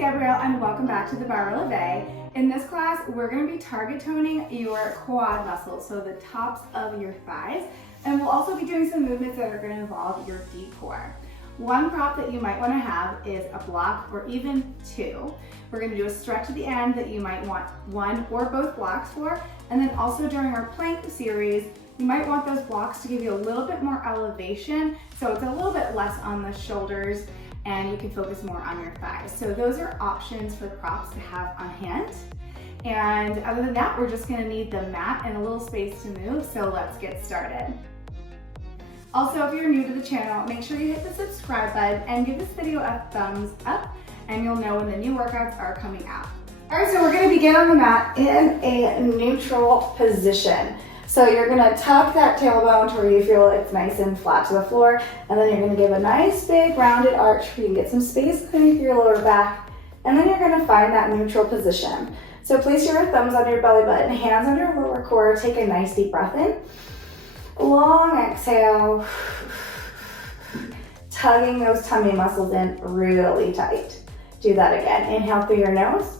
Gabrielle and welcome back to the Barre. In this class, we're going to be target toning your quad muscles, so the tops of your thighs, and we'll also be doing some movements that are going to involve your deep core. One prop that you might want to have is a block or even two. We're going to do a stretch at the end that you might want one or both blocks for, and then also during our plank series, you might want those blocks to give you a little bit more elevation, so it's a little bit less on the shoulders and you can focus more on your thighs. So those are options for props to have on hand. And other than that, we're just gonna need the mat and a little space to move, so let's get started. Also, if you're new to the channel, make sure you hit the subscribe button and give this video a thumbs up, and you'll know when the new workouts are coming out. All right, so we're gonna begin on the mat in a neutral position. So you're gonna tuck that tailbone to where you feel it's nice and flat to the floor, and then you're gonna give a nice big rounded arch where you can get some space underneath your lower back, and then you're gonna find that neutral position. So place your thumbs on your belly button, hands on your lower core, take a nice deep breath in. Long exhale, tugging those tummy muscles in really tight. Do that again. Inhale through your nose,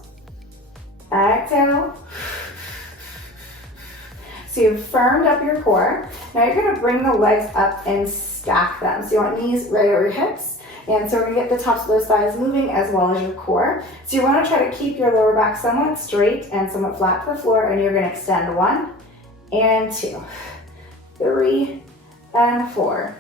exhale. So you've firmed up your core. Now you're gonna bring the legs up and stack them. So you want knees right over your hips. And so we're gonna get the tops of those thighs moving as well as your core. So you wanna try to keep your lower back somewhat straight and somewhat flat to the floor, and you're gonna extend 1 and 2, 3 and 4.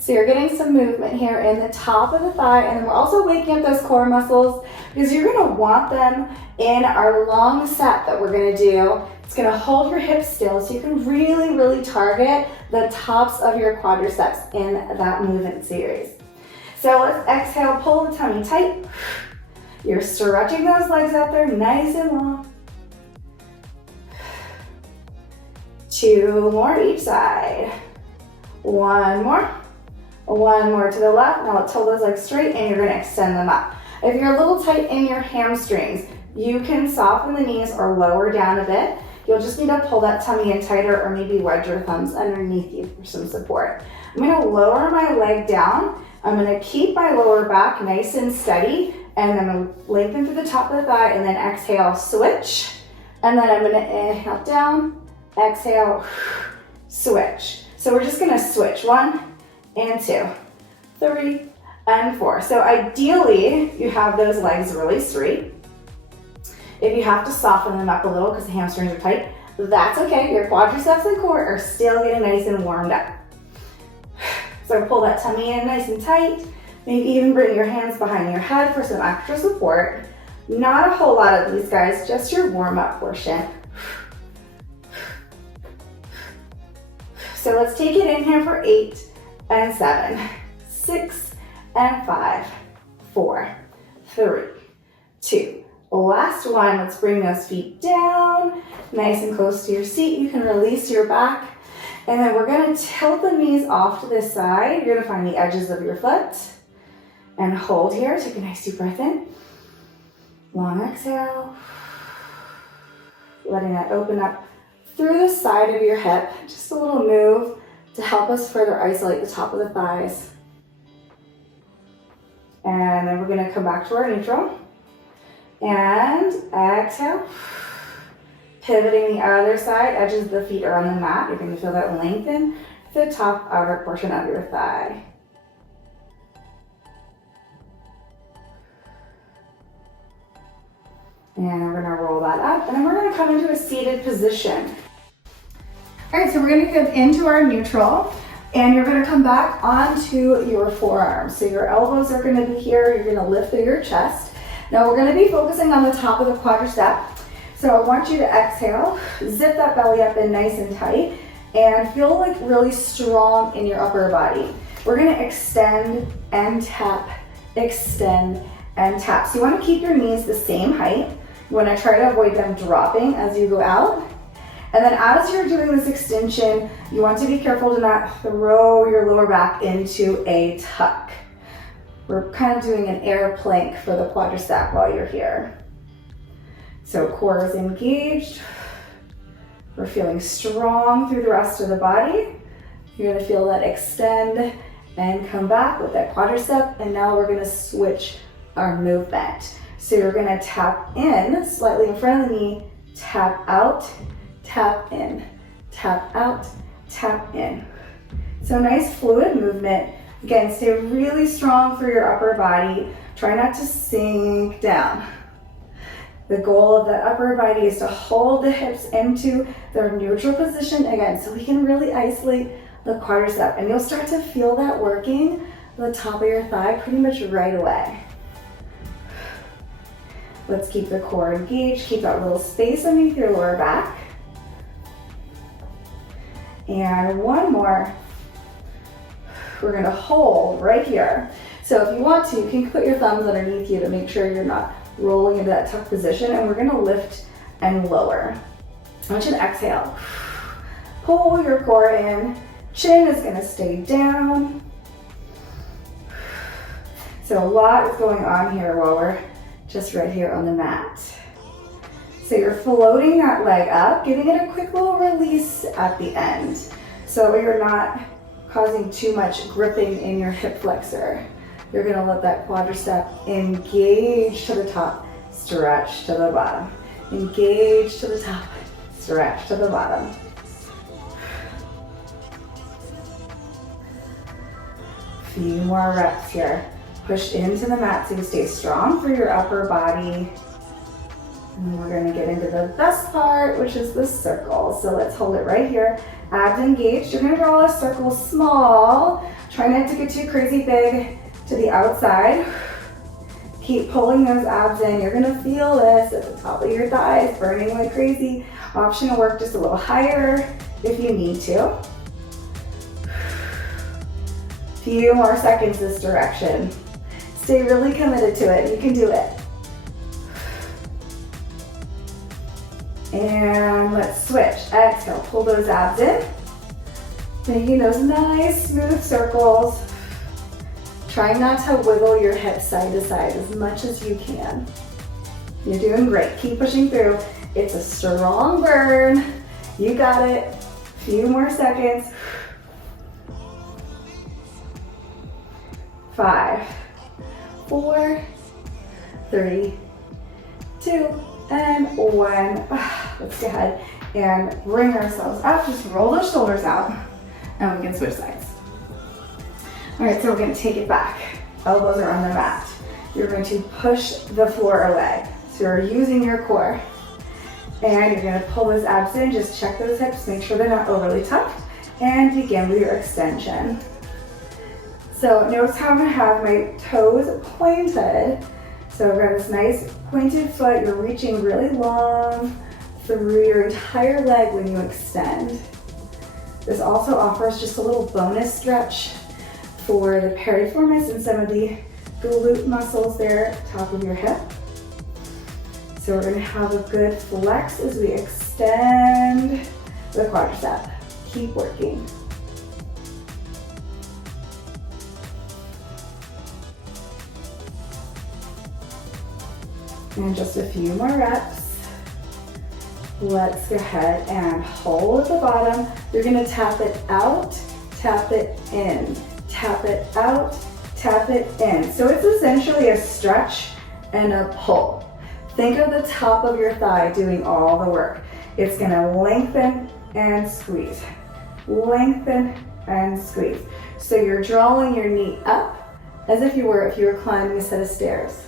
So you're getting some movement here in the top of the thigh, and then we're also waking up those core muscles because you're gonna want them in our long set that we're gonna do. It's gonna hold your hips still so you can really target the tops of your quadriceps in that movement series. So let's exhale, pull the tummy tight. You're stretching those legs out there nice and long. 2 more each side. 1 more. 1 more to the left. Now let's hold those legs straight and you're gonna extend them up. If you're a little tight in your hamstrings, you can soften the knees or lower down a bit. You'll just need to pull that tummy in tighter or maybe wedge your thumbs underneath you for some support. I'm gonna lower my leg down. I'm gonna keep my lower back nice and steady, and I'm gonna lengthen through the top of the thigh and then exhale, switch. And then I'm gonna inhale down, exhale, switch. So we're just gonna switch 1 and 2, 3 and 4. So ideally, you have those legs really straight. If you have to soften them up a little because the hamstrings are tight, that's okay. Your quadriceps and core are still getting nice and warmed up. So pull that tummy in nice and tight. Maybe even bring your hands behind your head for some extra support. Not a whole lot of these guys, just your warm-up portion. So let's take it in here for 8 and 7, 6 and 5, 4, 3, 2. Last one, let's bring those feet down, nice and close to your seat. You can release your back, and then we're gonna tilt the knees off to this side. You're gonna find the edges of your foot, and hold here. Take a nice deep breath in. Long exhale. Letting that open up through the side of your hip. Just a little move to help us further isolate the top of the thighs. And then we're gonna come back to our neutral. And exhale, pivoting the other side, edges of the feet are on the mat. You're gonna feel that lengthen the top outer portion of your thigh. And we're gonna roll that up, and then we're gonna come into a seated position. All right, so we're gonna go into our neutral, and you're gonna come back onto your forearms. So your elbows are gonna be here, you're gonna lift through your chest. Now we're gonna be focusing on the top of the quadricep. So I want you to exhale, zip that belly up in nice and tight, and feel like really strong in your upper body. We're gonna extend and tap, extend and tap. So you wanna keep your knees the same height. You wanna try to avoid them dropping as you go out. And then as you're doing this extension, you want to be careful to not throw your lower back into a tuck. We're kind of doing an air plank for the quadricep while you're here. So core is engaged. We're feeling strong through the rest of the body. You're gonna feel that extend and come back with that quadricep. And now we're gonna switch our movement. So you're gonna tap in slightly in front of the knee, tap out, tap in, tap out, tap in. So nice fluid movement. Again, stay really strong for your upper body. Try not to sink down. The goal of the upper body is to hold the hips into their neutral position again, so we can really isolate the quadricep. And you'll start to feel that working the top of your thigh pretty much right away. Let's keep the core engaged. Keep that little space underneath your lower back. And one more. We're gonna hold right here. So if you want to, you can put your thumbs underneath you to make sure you're not rolling into that tuck position, and we're gonna lift and lower. I want you to exhale. Pull your core in. Chin is gonna stay down. So a lot is going on here while we're just right here on the mat. So you're floating that leg up, giving it a quick little release at the end. So you're not causing too much gripping in your hip flexor. You're gonna let that quadricep engage to the top, stretch to the bottom. Engage to the top, stretch to the bottom. Few more reps here. Push into the mat so you stay strong for your upper body. And we're gonna get into the best part, which is the circle. So let's hold it right here. Abs engaged. You're gonna draw a circle small. Try not to get too crazy big to the outside. Keep pulling those abs in. You're gonna feel this at the top of your thighs, burning like crazy. Option to work just a little higher if you need to. Few more seconds this direction. Stay really committed to it. You can do it. And let's switch. Exhale, pull those abs in. Making those nice smooth circles. Try not to wiggle your hips side to side as much as you can. You're doing great. Keep pushing through. It's a strong burn. You got it. Few more seconds. 5, 4, 3, 2, and 1. Let's go ahead and bring ourselves up. Just roll those shoulders out and we can switch sides. All right, so we're gonna take it back. Elbows are on the mat. You're going to push the floor away. So you're using your core. And you're gonna pull those abs in, just check those hips, make sure they're not overly tucked, and begin with your extension. So notice how I'm gonna have my toes pointed. So I've got this nice pointed foot. You're reaching really long through your entire leg when you extend. This also offers just a little bonus stretch for the piriformis and some of the glute muscles there at the top of your hip. So we're gonna have a good flex as we extend the quadricep. Keep working. And just a few more reps. Let's go ahead and hold at the bottom. You're gonna tap it out, tap it in, tap it out, tap it in. So it's essentially a stretch and a pull. Think of the top of your thigh doing all the work. It's gonna lengthen and squeeze, lengthen and squeeze. So you're drawing your knee up as if you were climbing a set of stairs.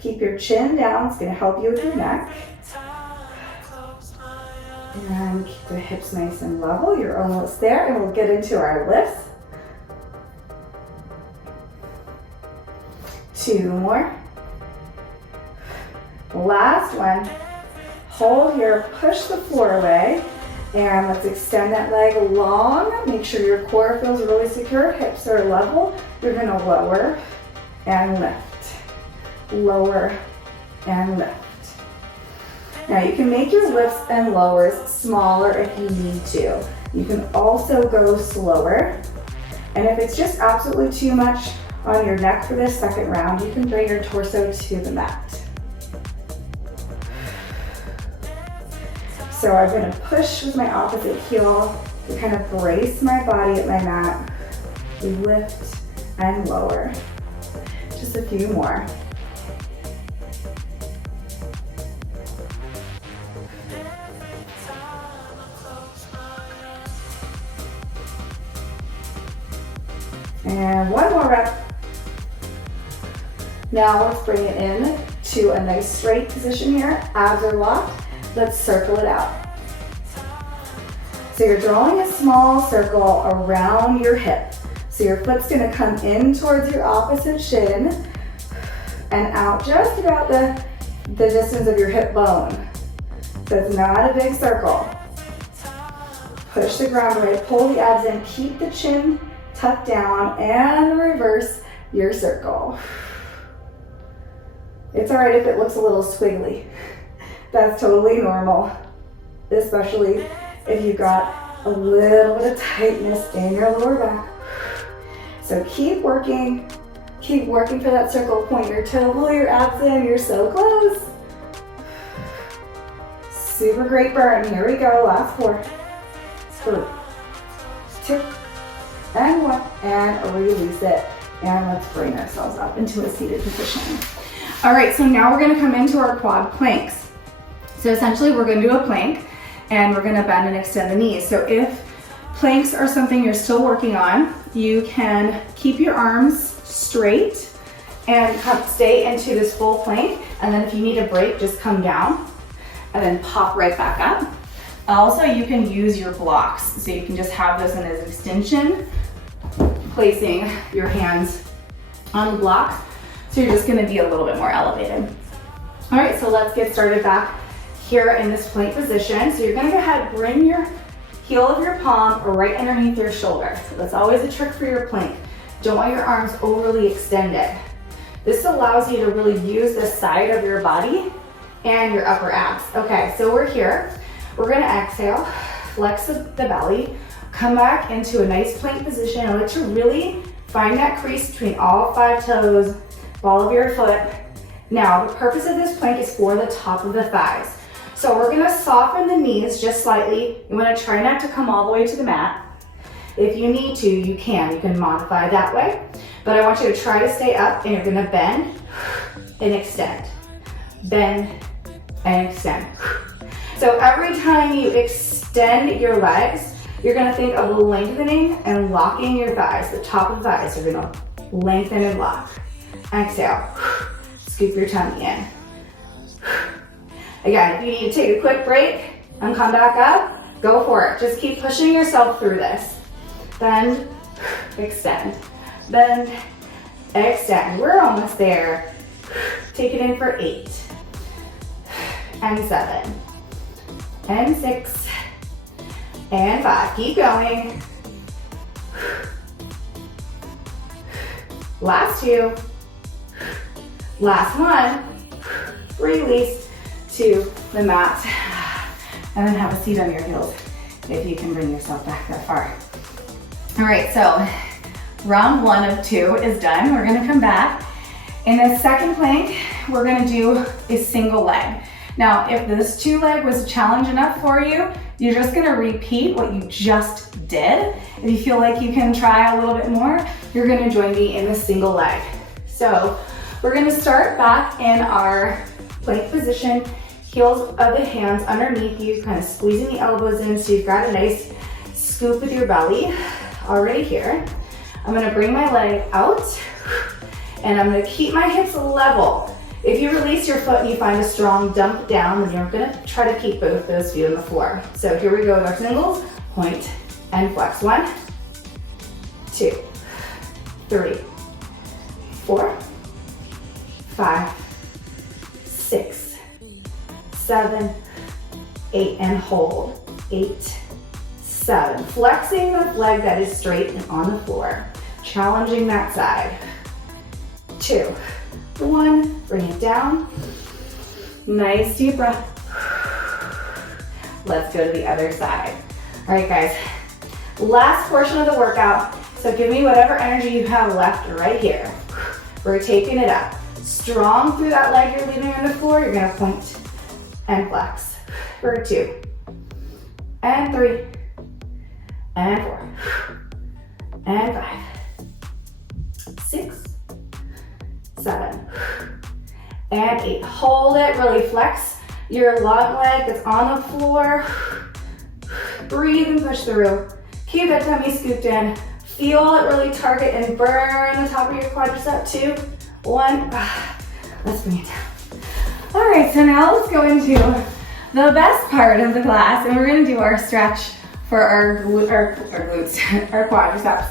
Keep your chin down, it's gonna help you with your neck. And keep the hips nice and level. You're almost there, and we'll get into our lifts. 2 more. Last one. Hold here, push the floor away, and let's extend that leg long. Make sure your core feels really secure, hips are level. You're gonna lower and lift. Lower and lift. Now you can make your lifts and lowers smaller if you need to. You can also go slower. And if it's just absolutely too much on your neck for this second round, you can bring your torso to the mat. So I'm gonna push with my opposite heel to kind of brace my body at my mat. We lift and lower. Just a few more. And one more rep. Now let's bring it in to a nice straight position here. Abs are locked. Let's circle it out. So you're drawing a small circle around your hip. So your foot's gonna come in towards your opposite shin and out just about the distance of your hip bone. So it's not a big circle. Push the ground away, pull the abs in, keep the chin tucked down, and reverse your circle. It's all right if it looks a little squiggly. That's totally normal, especially if you've got a little bit of tightness in your lower back. So keep working for that circle. Point your toe, pull your abs in, you're so close. Super great burn, here we go, last 4, 3, 2, and 1, and release it. And let's bring ourselves up into a seated position. All right, so now we're gonna come into our quad planks. So essentially we're gonna do a plank and we're gonna bend and extend the knees. So if planks are something you're still working on, you can keep your arms straight and stay into this full plank. And then if you need a break, just come down and then pop right back up. Also, you can use your blocks. So you can just have this in as extension, placing your hands on the blocks. So you're just gonna be a little bit more elevated. All right, so let's get started back here in this plank position. So you're gonna go ahead, bring your heel of your palm right underneath your shoulder. So that's always a trick for your plank. Don't want your arms overly extended. This allows you to really use the side of your body and your upper abs. Okay, so we're here. We're gonna exhale, flex the belly, come back into a nice plank position. I want you to really find that crease between all 5 toes, ball of your foot. Now, the purpose of this plank is for the top of the thighs. So we're gonna soften the knees just slightly. You wanna try not to come all the way to the mat. If you need to, you can modify that way. But I want you to try to stay up and you're gonna bend and extend. Bend and extend. So every time you extend your legs, you're gonna think of lengthening and locking your thighs, the top of the thighs. You're gonna lengthen and lock. Exhale, scoop your tummy in. Again, if you need to take a quick break and come back up, go for it. Just keep pushing yourself through this. Bend, extend, bend, extend. We're almost there. Take it in for 8, and 7, and 6, and 5. Keep going. Last 2. Last 1. Release to the mat. And then have a seat on your heels if you can bring yourself back that far. All right, so round 1 of 2 is done. We're gonna come back. In the second plank, we're gonna do a single leg. Now, if this 2 leg was a challenge enough for you, you're just gonna repeat what you just did. If you feel like you can try a little bit more, you're gonna join me in the single leg. So we're gonna start back in our plank position, heels of the hands underneath you, kind of squeezing the elbows in so you've got a nice scoop with your belly already here. I'm gonna bring my leg out and I'm gonna keep my hips level. If you release your foot and you find a strong dump down, then you're gonna try to keep both those feet on the floor. So here we go with our singles, point and flex. 1, 2, 3, 4, 5, 6, 7, 8, and hold. 8, 7. Flexing the leg that is straight and on the floor. Challenging that side. 2, 1, bring it down. Nice deep breath. Let's go to the other side. All right, guys. Last portion of the workout. So give me whatever energy you have left right here. We're taking it up. Strong through that leg you're leaving on the floor. You're gonna point and flex. For 2, and 3, and 4, and 5, 6, 7, and 8. Hold it, really flex your long leg that's on the floor. Breathe and push through. Keep that tummy scooped in. Feel it really target and burn the top of your quadricep. 2, 1. Let's bring it down. All right, so now let's go into the best part of the class, and we're gonna do our stretch for our glutes, our quadriceps.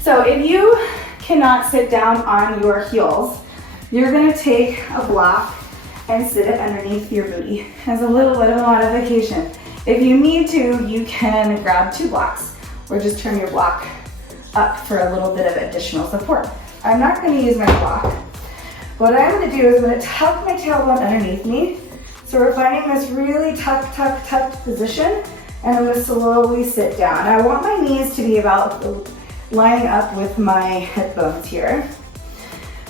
So if you cannot sit down on your heels, you're gonna take a block and sit it underneath your booty as a little bit of a modification. If you need to, you can grab 2 blocks or just turn your block up for a little bit of additional support. I'm not gonna use my block. What I'm gonna do is I'm gonna tuck my tailbone underneath me. So we're finding this really tucked position, and I'm gonna slowly sit down. I want my knees to be about lining up with my hip bones here.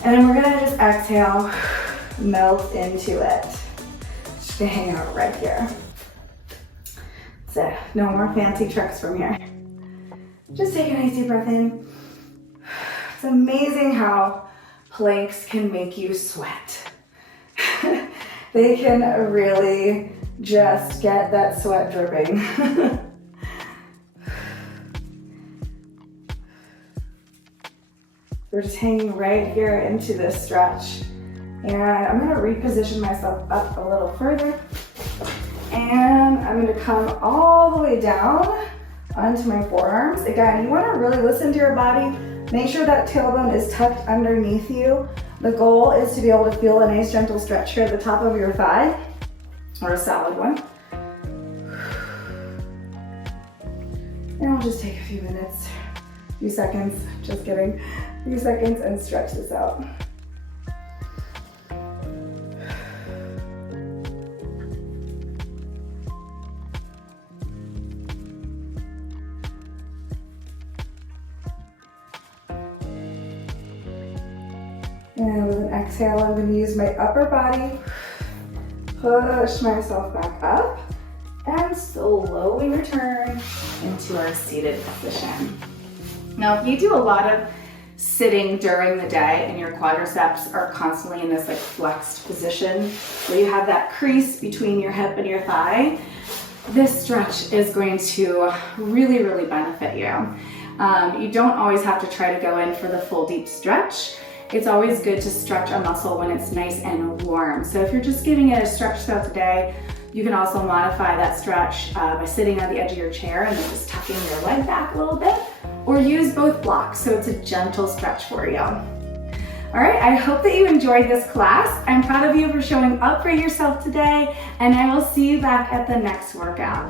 And then we're gonna just exhale, melt into it. Just gonna hang out right here. That's it, no more fancy tricks from here. Just take a nice deep breath in. It's amazing how planks can make you sweat. They can really just get that sweat dripping. We're just hanging right here into this stretch. And I'm gonna reposition myself up a little further. And I'm gonna come all the way down onto my forearms. Again, you wanna really listen to your body. Make sure that tailbone is tucked underneath you. The goal is to be able to feel a nice gentle stretch here at the top of your thigh, or a solid one. And we'll just take a few minutes, a few seconds, just kidding, a few seconds, and stretch this out. And with an exhale, I'm going to use my upper body, push myself back up, and slowly return into our seated position. Now, if you do a lot of sitting during the day and your quadriceps are constantly in this like flexed position where you have that crease between your hip and your thigh, this stretch is going to really, really benefit you. You don't always have to try to go in for the full deep stretch. It's always good to stretch a muscle when it's nice and warm. So if you're just giving it a stretch throughout the day, you can also modify that stretch by sitting on the edge of your chair and then just tucking your leg back a little bit, or use both blocks so it's a gentle stretch for you. All right, I hope that you enjoyed this class. I'm proud of you for showing up for yourself today, and I will see you back at the next workout.